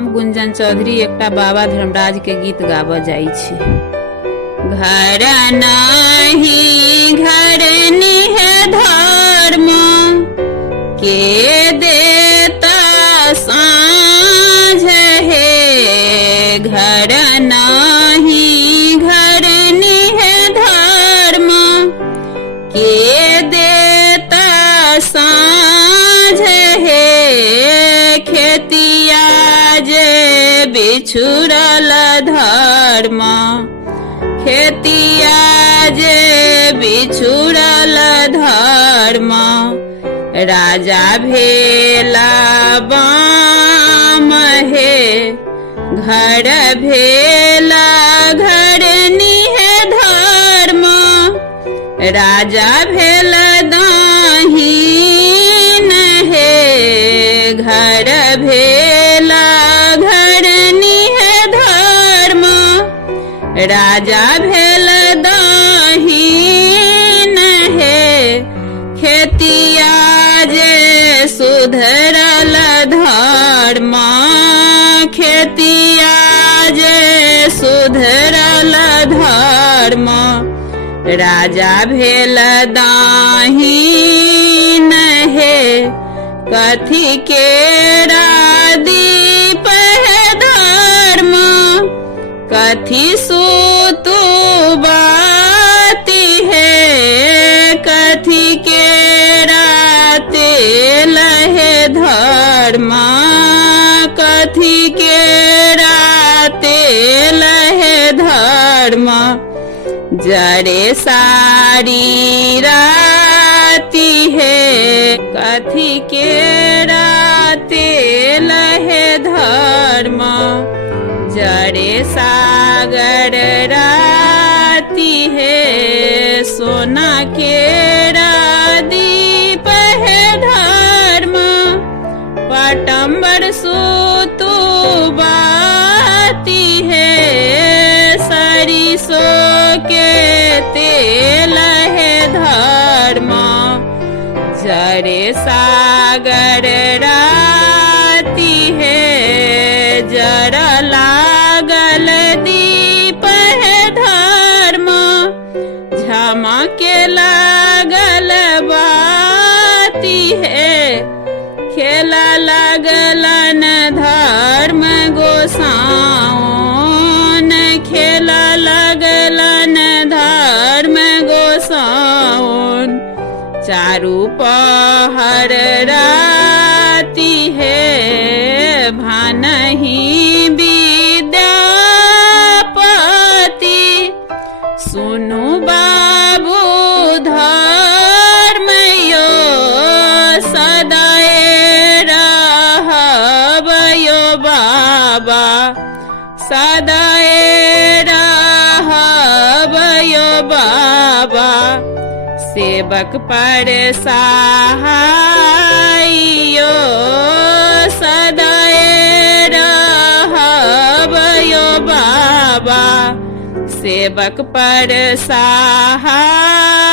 हम गुंजन चौधरी एकटा बाबा धर्मराज के गीत गाबऽ जाइ छी। घर नाही घरनी है धर्म के देता साँझ है। घर नाही घरनी है धर्म के देता साँझ है। खेतिया जे बिछुड़ल धर्म, खेतिया जे बिछुड़ल धर्म, राजा भेला बाम हे। घर भेला घरनी है धर्म, राजा भेल दाहीन है। घर भेला घरनी है धर्म, राजा भेल दाहीन है। खेतिया जे सुधरल धर्म, खेतिया जे सुधरल धर्म, राजा भेल दाहीन है। कथी केरा दीप है धर्म, कथी सूतु बाती है। कथी केरा तेल है धर्म, कथी केरा तेल है धर्म, जरे सारी राती है। कथी केरा तेल है धर्म, जरे सागर राती है। सोना केरा दीप है धर्म, पटम्बर सूतु बाती है। सरिसो के तेल है धर्म, जरे सागर राती है। जरा लागल दीप है धर्म, झमके लागल बाती है। खेला लागलन धर्म गोसाउन, खेला लागलन धर्म गोसाउन, चारू पहर राती है। भानहि विद्यापति सुनु बाबू धर्म यो, सदाए रहब यो बाबा, सदाए रहब यो बाबा। सेवक पर सहायो, सदाए रहब यो बाबा। सेवक पर सहाय